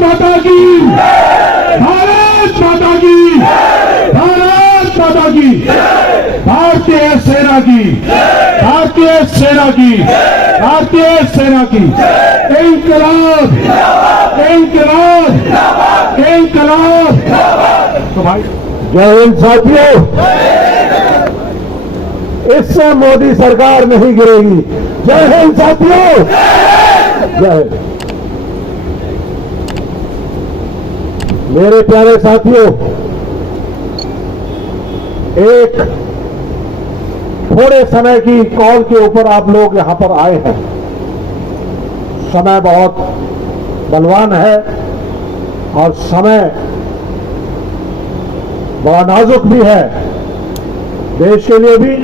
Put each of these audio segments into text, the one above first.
माता की, भारत माता की, भारत माता की, भारतीय सेना की, भारतीय सेना की, भारतीय सेना की इंकलाब, इंकलाब, इंकलाब। तो भाई जय हिंद साथियों, इससे मोदी सरकार नहीं गिरेगी। जय हिंद साथियों, जय हिंद। मेरे प्यारे साथियों, एक थोड़े समय की कॉल के ऊपर आप लोग यहां पर आए हैं। समय बहुत बलवान है और समय बड़ा नाजुक भी है, देश के लिए भी,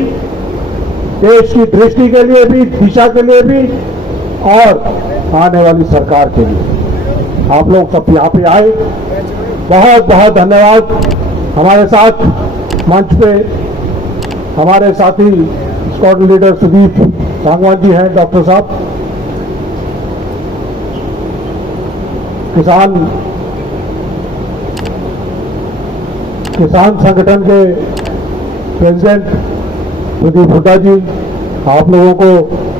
देश की दृष्टि के लिए भी, दिशा के लिए भी और आने वाली सरकार के लिए। आप लोग सब यहाँ पे आए, बहुत बहुत धन्यवाद। हमारे साथ मंच पे हमारे साथी स्क्वाड लीडर सुदीप सांगवान जी हैं, डॉक्टर साहब, किसान संगठन के प्रेसिडेंट प्रदीप हुड्डा जी। आप लोगों को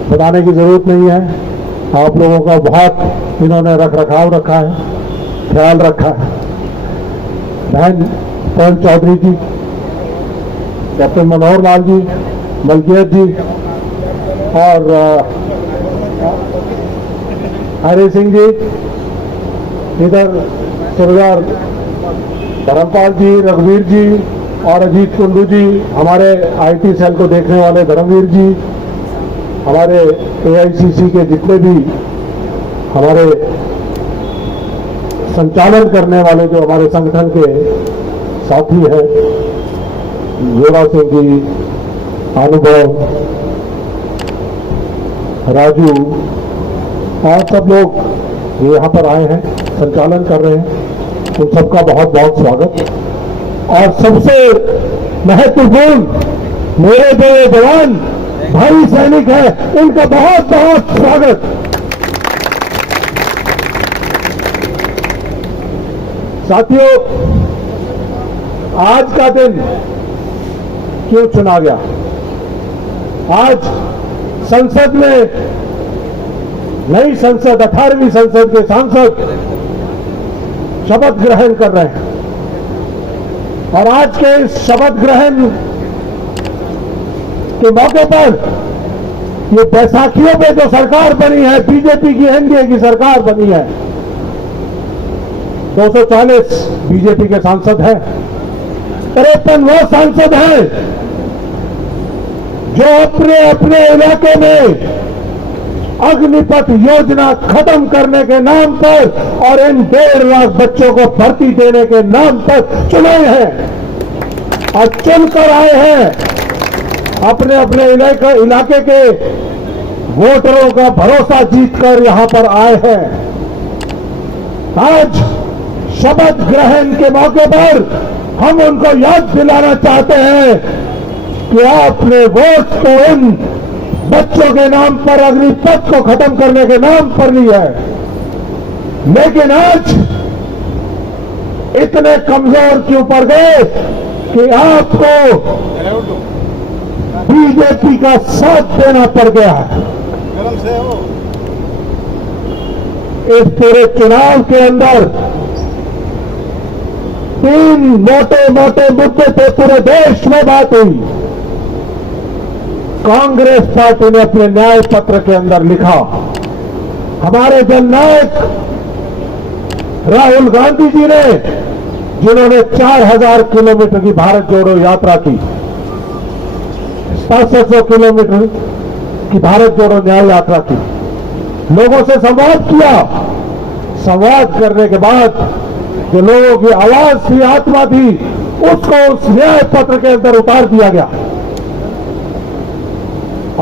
बताने की जरूरत नहीं है, आप लोगों का बहुत इन्होंने रख रखाव रखा है, ख्याल रखा है। बहन पवन चौधरी जी, कैप्टन मनोहर लाल जी, मलकियत जी और हरि सिंह जी, इधर सरदार धर्मपाल जी, रघुवीर जी और अजीत कुंडू जी, हमारे आईटी सेल को देखने वाले धर्मवीर जी, हमारे एआईसीसी के जितने भी हमारे संचालन करने वाले जो हमारे संगठन के साथी हैं, योरा सिंह जी, अनुभव, राजू और सब लोग यहाँ पर आए हैं, संचालन कर रहे हैं, उन सबका बहुत बहुत स्वागत। और सबसे महत्वपूर्ण मेरे जो जवान भाई सैनिक हैं, उनका बहुत बहुत स्वागत। साथियों, आज का दिन क्यों चुना गया? आज संसद में, नई संसद 18वीं संसद के सांसद शपथ ग्रहण कर रहे हैं और आज के इस शपथ ग्रहण के मौके पर ये बैसाखियों पे जो सरकार बनी है, बीजेपी की एनडीए की सरकार बनी है, 240 बीजेपी के सांसद हैं, 53 वो सांसद हैं जो अपने अपने इलाके में अग्निपथ योजना खत्म करने के नाम पर और इन 1.5 लाख बच्चों को भर्ती देने के नाम पर चुने हैं और चुनकर आए हैं। अपने अपने इलाके के वोटरों का भरोसा जीतकर यहां पर आए हैं। आज शपथ ग्रहण के मौके पर हम उनको याद दिलाना चाहते हैं कि आपने वोट तो इन बच्चों के नाम पर, अग्निपथ को खत्म करने के नाम पर ली है, लेकिन आज इतने कमजोर क्यों पड़ गए कि आपको बीजेपी का साथ देना पड़ गया है। इस पूरे चुनाव के अंदर 3 मोटे मोटे मुद्दे पे पूरे देश में बात हुई। कांग्रेस पार्टी ने अपने न्याय पत्र के अंदर लिखा, हमारे जननायक राहुल गांधी जी ने, जिन्होंने 4000 किलोमीटर की भारत जोड़ो यात्रा की, 700 किलोमीटर की भारत जोड़ो न्याय यात्रा की, लोगों से संवाद किया। संवाद करने के बाद जो लोगों की आवाज थी, आत्मा थी, उसको उस न्याय पत्र के अंदर उतार दिया गया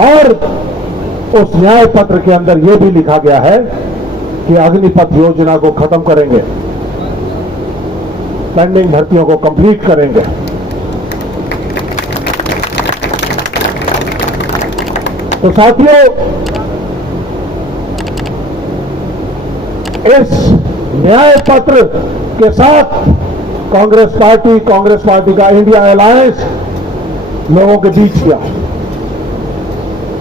और उस न्याय पत्र के अंदर यह भी लिखा गया है कि अग्निपथ योजना को खत्म करेंगे, पेंडिंग भर्तियों को कंप्लीट करेंगे। तो साथियों, इस न्याय पत्र के साथ कांग्रेस पार्टी का इंडिया अलायंस लोगों के बीच किया।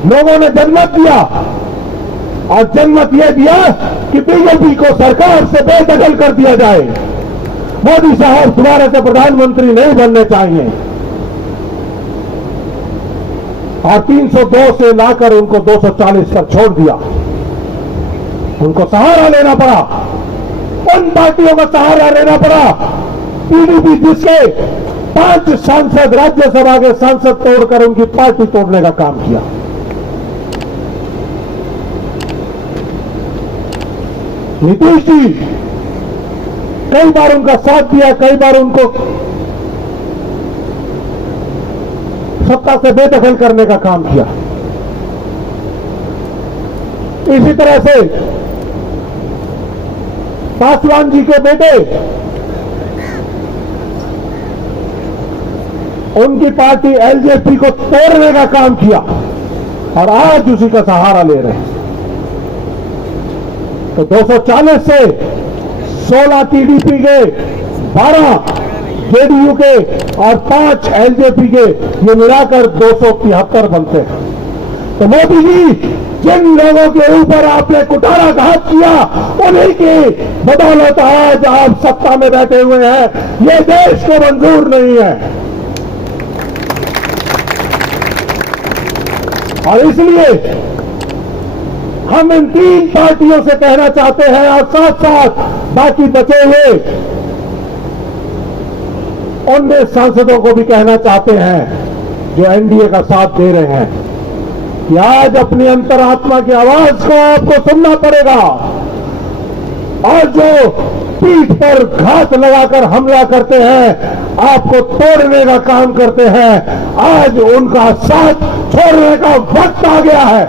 लोगों ने जनमत दिया और जनमत यह दिया कि बीजेपी को सरकार से बेदखल कर दिया जाए। मोदी साहब दोबारा से प्रधानमंत्री नहीं बनने चाहिए और 302 से लाकर उनको 240 पर छोड़ दिया। उनको सहारा लेना पड़ा, उन पार्टियों का सहारा लेना पड़ा। पीडीपी जिसके 5 सांसद राज्यसभा के सांसद तोड़कर उनकी पार्टी तोड़ने का काम किया। नीतीश जी कई बार उनका साथ दिया, कई बार उनको सत्ता से बेदखल करने का काम किया। इसी तरह से पासवान जी के बेटे उनकी पार्टी एलजेपी को तोड़ने का काम किया और आज उसी का सहारा ले रहे हैं। तो 240 से 16 टीडीपी के, 12 जेडीयू के और 5 एलजेपी के, ये मिलाकर 273 बनते हैं। तो मोदी जी जिन लोगों के ऊपर आपने कुठाराघात किया उन्हीं की बदौलत आज आप सत्ता में बैठे हुए हैं। ये देश को मंजूर नहीं है और इसलिए हम इन 3 पार्टियों से कहना चाहते हैं और साथ साथ बाकी बचे हुए 19 सांसदों को भी कहना चाहते हैं जो एनडीए का साथ दे रहे हैं कि आज अपनी अंतरात्मा की आवाज को आपको सुनना पड़ेगा और जो पीठ पर घात लगाकर हमला करते हैं, आपको तोड़ने का काम करते हैं, आज उनका साथ छोड़ने का वक्त आ गया है।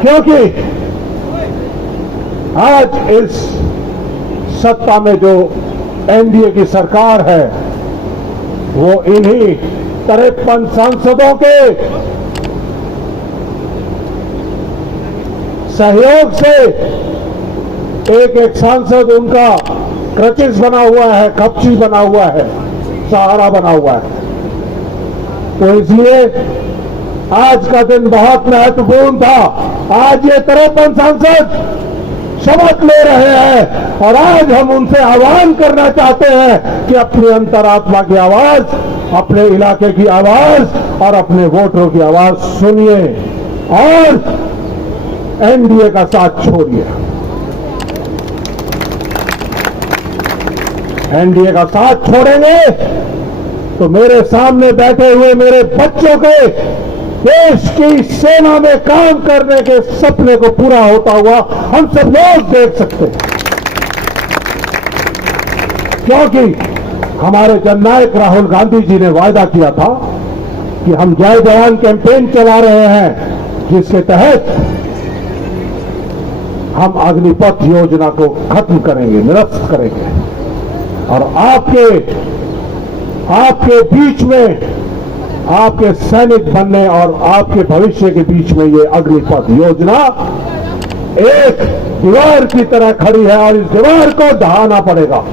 क्योंकि आज इस सत्ता में जो एनडीए की सरकार है वो इन्हीं 53 सांसदों के सहयोग से एक सांसद उनका क्रचिस बना हुआ है, कपची बना हुआ है, सहारा बना हुआ है। तो इसलिए आज का दिन बहुत महत्वपूर्ण था। आज ये 53 सांसद शपथ ले रहे हैं और आज हम उनसे आह्वान करना चाहते हैं कि अपनी अंतरात्मा की आवाज, अपने इलाके की आवाज और अपने वोटरों की आवाज सुनिए और एनडीए का साथ छोड़िए। एनडीए का साथ छोड़ेंगे तो मेरे सामने बैठे हुए मेरे बच्चों के देश की सेना में काम करने के सपने को पूरा होता हुआ हम सब लोग देख सकते हैं। क्योंकि हमारे जननायक राहुल गांधी जी ने वायदा किया था कि हम जय जवान कैंपेन चला रहे हैं, जिसके तहत हम अग्निपथ योजना को खत्म करेंगे, निरस्त करेंगे और आपके बीच में, आपके सैनिक बनने और आपके भविष्य के बीच में ये अग्निपथ योजना एक दीवार की तरह खड़ी है और इस दीवार को ढहाना पड़ेगा।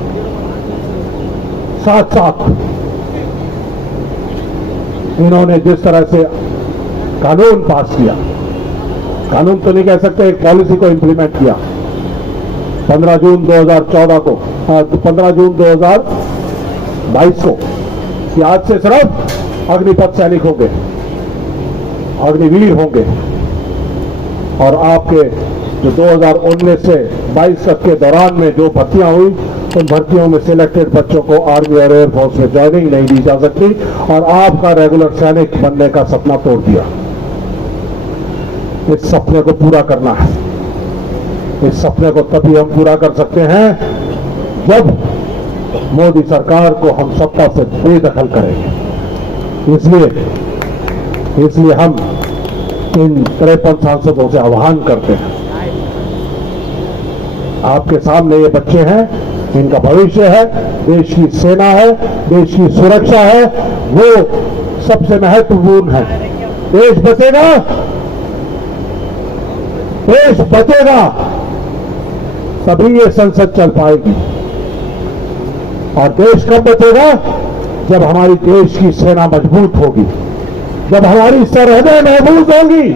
साथ साथ इन्होंने जिस तरह से कानून पास किया, कानून तो नहीं कह सकते, एक पॉलिसी को इंप्लीमेंट किया 15 जून 2014 को, 15 जून 2022 को, कि आज से सिर्फ अग्निपथ सैनिक होंगे, अग्निवीर होंगे और आपके जो 2019 से 22 तक के दौरान में जो भर्तियां हुई उन भर्तियों में सिलेक्टेड बच्चों को आर्मी और एयरफोर्स में ज्वाइनिंग नहीं दी जा सकती और आपका रेगुलर सैनिक बनने का सपना तोड़ दिया। इस सपने को पूरा करना है। इस सपने को तभी हम पूरा कर सकते हैं जब मोदी सरकार को हम सत्ता से बेदखल करेंगे। इसलिए हम इन 53 सांसदों से आह्वान करते हैं, आपके सामने ये बच्चे हैं, इनका भविष्य है, देश की सेना है, देश की सुरक्षा है, वो सबसे महत्वपूर्ण है। देश बचेगा देश बचेगा तभी ये संसद चल पाएगी। और देश कब बचेगा? जब हमारी देश की सेना मजबूत होगी, जब हमारी सरहदें महफूज होंगी।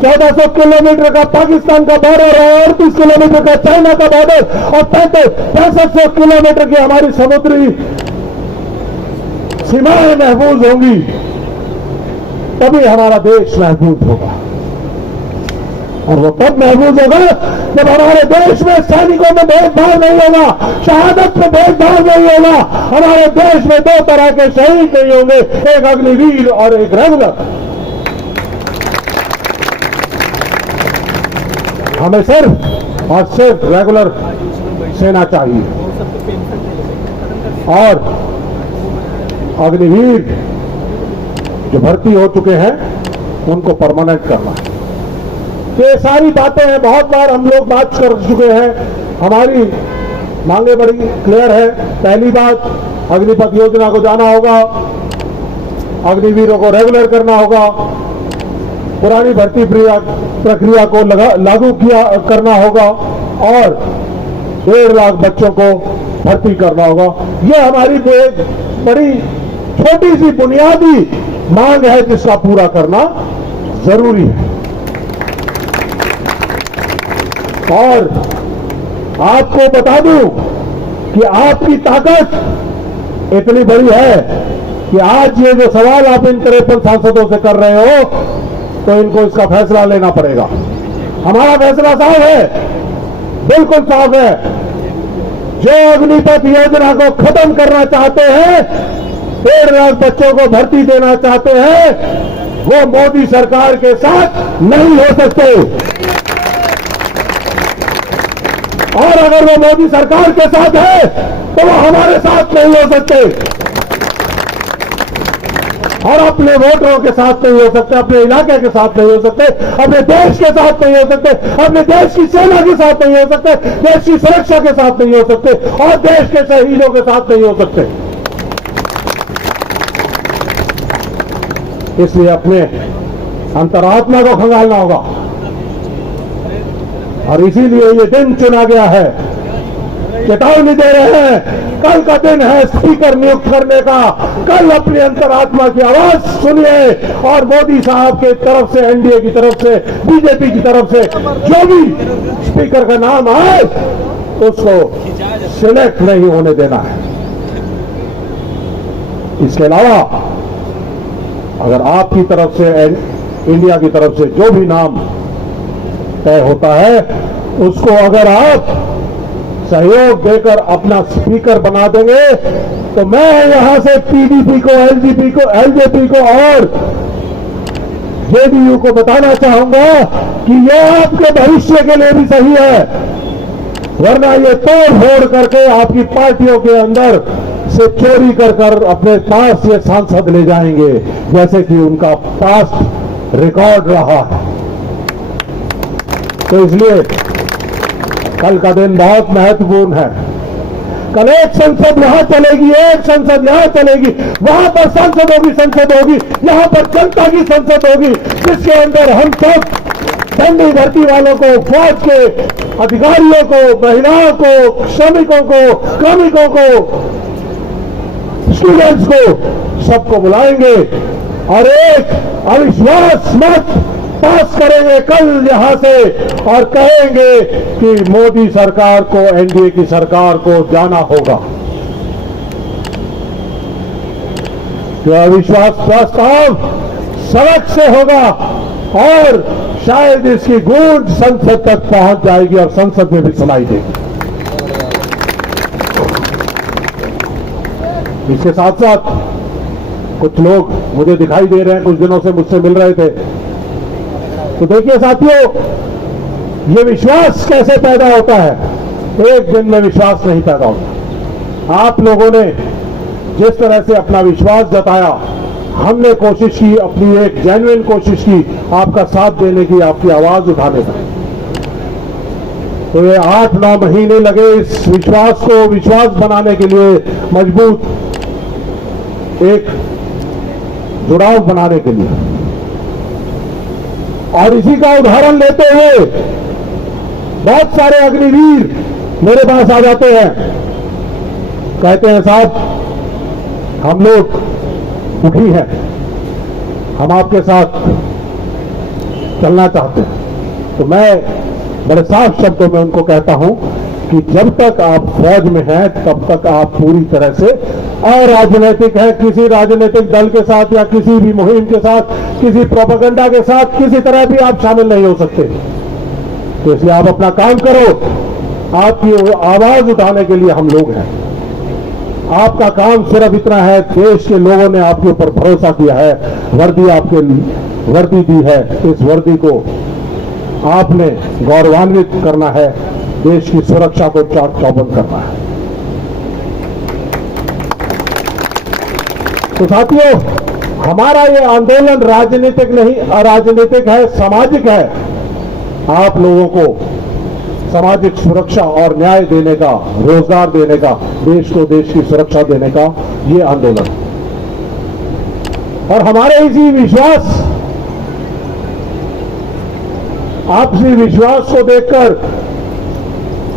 1400 किलोमीटर का पाकिस्तान का बॉर्डर और 38 किलोमीटर का चाइना का बॉर्डर और 6500 किलोमीटर की हमारी समुद्री सीमाएं महफूज होंगी, तभी हमारा देश महफूज होगा। और वो तब महफूज होगा जब हमारे देश में सैनिकों में भेदभाव नहीं होगा, शहादत में भेदभाव नहीं होगा। हमारे देश में दो तरह के शहीद नहीं होंगे, एक अग्निवीर और एक रेगुलर। हमें सिर्फ और सिर्फ रेगुलर सेना चाहिए और अग्निवीर जो भर्ती हो चुके हैं उनको परमानेंट करना है। ये सारी बातें हैं, बहुत बार हम लोग बात कर चुके हैं। हमारी मांगे बड़ी क्लियर है। पहली बात, अग्निपथ योजना को जाना होगा, अग्निवीरों को रेगुलर करना होगा, पुरानी भर्ती प्रक्रिया को लागू करना होगा और 1.5 लाख बच्चों को भर्ती करना होगा। यह हमारी एक बड़ी छोटी सी बुनियादी मांग है जिसका पूरा करना जरूरी है। और आपको बता दूं कि आपकी ताकत इतनी बड़ी है कि आज ये जो सवाल आप इन 53 सांसदों से कर रहे हो तो इनको इसका फैसला लेना पड़ेगा। हमारा फैसला साफ है, बिल्कुल साफ है। जो अग्निपथ योजना को खत्म करना चाहते हैं, 1.5 लाख बच्चों को भर्ती देना चाहते हैं, वो मोदी सरकार के साथ नहीं हो सकते। और अगर वो मोदी सरकार के साथ है तो वो हमारे साथ नहीं हो सकते और अपने वोटरों के साथ नहीं हो सकते, अपने इलाके के साथ नहीं हो सकते, अपने देश के साथ नहीं हो सकते, अपने देश की सेना के साथ नहीं हो सकते, देश की सुरक्षा के साथ नहीं हो सकते और देश के शहीदों के साथ नहीं हो सकते। इसलिए अपने अंतरात्मा को खंगालना होगा और इसीलिए ये दिन चुना गया है। चेतावनी दे रहे हैं, कल का दिन है स्पीकर नियुक्त करने का। कल अपनी अंतरात्मा की आवाज सुनिए और मोदी साहब के तरफ से, एनडीए की तरफ से, बीजेपी की तरफ से जो भी स्पीकर का नाम आए उसको सिलेक्ट नहीं होने देना है। इसके अलावा अगर आपकी तरफ से, इंडिया की तरफ से जो भी नाम तय होता है उसको अगर आप सहयोग देकर अपना स्पीकर बना देंगे तो मैं यहां से पीडीपी को, एलजेपी को और जेडीयू को बताना चाहूंगा कि यह आपके भविष्य के लिए भी सही है, वरना ये तोड़ फोड़ करके आपकी पार्टियों के अंदर से चोरी कर अपने पास ये सांसद ले जाएंगे, जैसे कि उनका पास्ट रिकॉर्ड रहा है। तो इसलिए कल का दिन बहुत महत्वपूर्ण है। कल एक संसद यहां चलेगी, एक संसद यहां चलेगी, वहां पर संसदों की संसद होगी, यहां पर जनता की संसद होगी, जिसके अंदर हम सब सैन्य भर्ती वालों को, फौज के अधिकारियों को, महिलाओं को, श्रमिकों को, कार्मिकों को, स्टूडेंट्स को, सबको बुलाएंगे और एक अविश्वास मत पास करेंगे कल यहां से और कहेंगे कि मोदी सरकार को, एनडीए की सरकार को जाना होगा। जो अविश्वास प्रस्ताव सड़क से होगा और शायद इसकी गूंज संसद तक पहुंच जाएगी और संसद में भी सुनाई देगी। इसके साथ साथ कुछ लोग मुझे दिखाई दे रहे हैं, कुछ दिनों से मुझसे मिल रहे थे। तो देखिए साथियों, ये विश्वास कैसे पैदा होता है? एक दिन में विश्वास नहीं पैदा होता। आप लोगों ने जिस तरह से अपना विश्वास जताया, हमने कोशिश की, अपनी एक जेन्युइन कोशिश की आपका साथ देने की, आपकी आवाज उठाने का। तो ये 8-9 महीने लगे इस विश्वास को विश्वास बनाने के लिए, मजबूत एक जुड़ाव बनाने के लिए। और इसी का उदाहरण लेते हुए बहुत सारे अग्निवीर मेरे पास आ जाते हैं, कहते हैं साहब हम लोग दुखी हैं, हम आपके साथ चलना चाहते हैं। तो मैं बड़े साफ शब्दों में उनको कहता हूं कि जब तक आप फौज में हैं तब तक आप पूरी तरह से अराजनीतिक हैं। किसी राजनीतिक दल के साथ या किसी भी मुहिम के साथ, किसी प्रोपेगेंडा के साथ किसी तरह भी आप शामिल नहीं हो सकते। तो इसलिए आप अपना काम करो, आपकी आवाज उठाने के लिए हम लोग हैं। आपका काम सिर्फ इतना है, देश के लोगों ने आपके ऊपर भरोसा किया है, वर्दी दी है, इस वर्दी को आपने गौरवान्वित करना है, देश की सुरक्षा को चाक चौबंद करना है। तो साथियों, हमारा ये आंदोलन राजनीतिक नहीं, अराजनीतिक है, सामाजिक है। आप लोगों को सामाजिक सुरक्षा और न्याय देने का, रोजगार देने का, देश को देश की सुरक्षा देने का ये आंदोलन। और हमारे इसी विश्वास, आपसी विश्वास को देखकर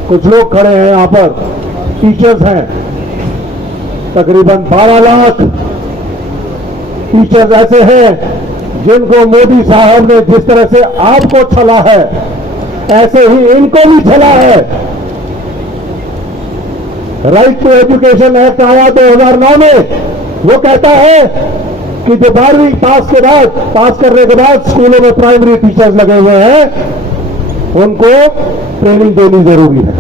कुछ लोग खड़े हैं यहां पर, टीचर्स हैं, तकरीबन 12 लाख टीचर्स ऐसे हैं जिनको मोदी साहब ने जिस तरह से आपको छला है ऐसे ही इनको भी छला है। राइट टू एजुकेशन एक्ट आया 2009 में, वो कहता है कि जो 12वीं पास करने के बाद स्कूलों में प्राइमरी टीचर्स लगे हुए हैं उनको ट्रेनिंग देनी जरूरी है।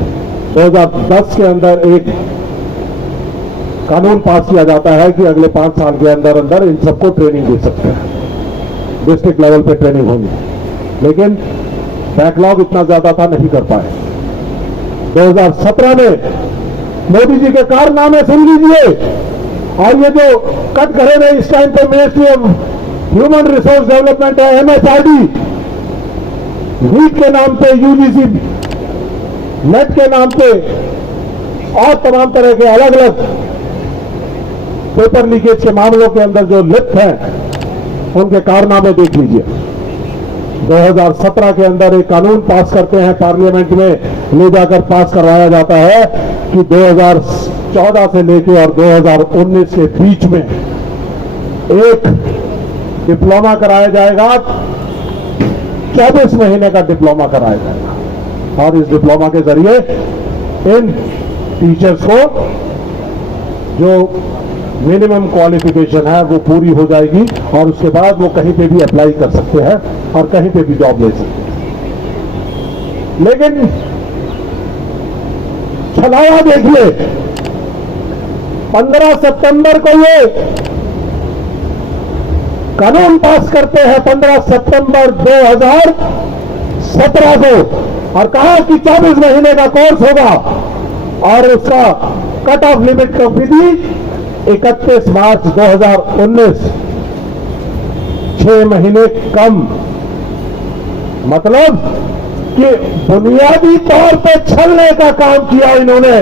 2010 के अंदर एक कानून पास किया जाता है कि अगले 5 साल के अंदर अंदर इन सबको ट्रेनिंग दे सकते हैं, डिस्ट्रिक्ट लेवल पे ट्रेनिंग होगी। लेकिन बैकलॉग इतना ज्यादा था, नहीं कर पाए। 2017 में मोदी जी के कारनामे सुन लीजिए, और ये जो कट करे हुए इस टाइम पे ministry of human resource development है, MHRD, नीट के नाम पे, यूजीसी नेट के नाम पे और तमाम तरह के अलग अलग पेपर लीकेज के मामलों के अंदर जो लिप्त हैं उनके कारनामे देख लीजिए। 2017 के अंदर एक कानून पास करते हैं, पार्लियामेंट में ले जाकर पास करवाया जाता है कि 2014 से लेकर और 2019 के बीच में एक डिप्लोमा कराया जाएगा, 24 महीने का डिप्लोमा कराया जाएगा। और इस डिप्लोमा के जरिए इन टीचर्स को जो मिनिमम क्वालिफिकेशन है वो पूरी हो जाएगी और उसके बाद वो कहीं पे भी अप्लाई कर सकते हैं और कहीं पे भी जॉब ले सकते हैं। लेकिन छलावा देखिए, 15 सितंबर को ये कानून पास करते हैं, 15 सितंबर 2017 को, और कहा कि 24 महीने का कोर्स होगा और उसका कट ऑफ लिमिट कब थी? 31 मार्च 2019, 6 महीने कम। मतलब कि बुनियादी तौर पर छलने का काम किया इन्होंने।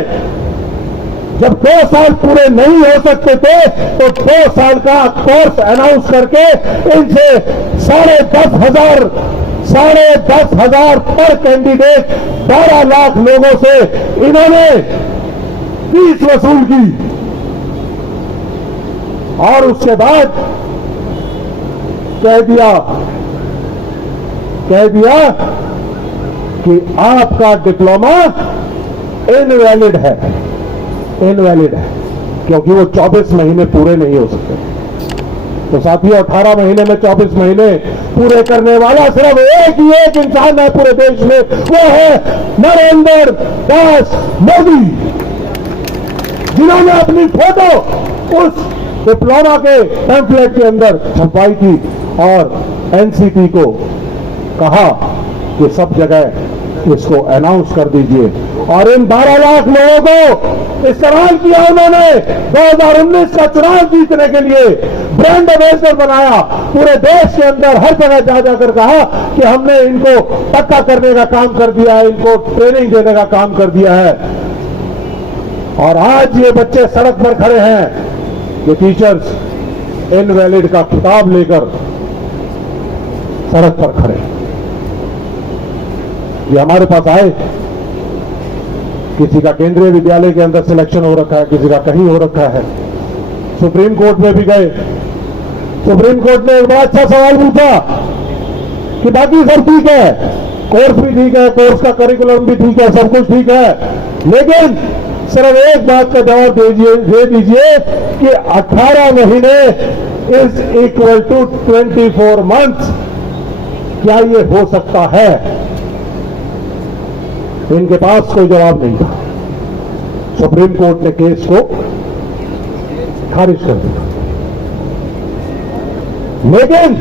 जब 2 साल पूरे नहीं हो सकते थे तो 2 साल का कोर्स अनाउंस करके इनसे 10,500 पर कैंडिडेट 12 लाख लोगों से इन्होंने फीस वसूल की। और उसके बाद कह दिया कि आपका डिप्लोमा इनवैलिड है, क्योंकि वो 24 महीने पूरे नहीं हो सकते। तो साथियों, 18 महीने में 24 महीने पूरे करने वाला सिर्फ एक इंसान है पूरे देश में, वो है नरेंद्र दास मोदी, जिन्होंने अपनी फोटो उस डिप्लोमा के पैम्फलेट के अंदर छपवाई थी और एनसीटी को कहा कि सब जगह इसको अनाउंस कर दीजिए। और इन 12 लाख लोगों को इस्तेमाल किया उन्होंने 2019 का चुनाव जीतने के लिए, ब्रांड एम्बेसडर बनाया, पूरे देश के अंदर हर जगह जा जाकर कहा कि हमने इनको पक्का करने का काम कर दिया है, इनको ट्रेनिंग देने का काम कर दिया है। और आज ये बच्चे सड़क पर खड़े हैं, ये टीचर्स इनवैलिड का खिताब लेकर सड़क पर खड़े हैं। ये हमारे पास आए, किसी का केंद्रीय विद्यालय के अंदर सिलेक्शन हो रखा है, किसी का कहीं हो रखा है, सुप्रीम कोर्ट में भी गए। सुप्रीम कोर्ट ने एक बड़ा अच्छा सवाल पूछा कि बाकी सब ठीक है, कोर्स भी ठीक है, कोर्स का करिकुलम भी ठीक है, सब कुछ ठीक है, लेकिन सिर्फ एक बात का जवाब दे दीजिए कि 18 महीने इज इक्वल टू 24 मंथ्स, क्या ये हो सकता है? इनके पास कोई जवाब नहीं था। सुप्रीम कोर्ट ने केस को खारिज कर दिया। लेकिन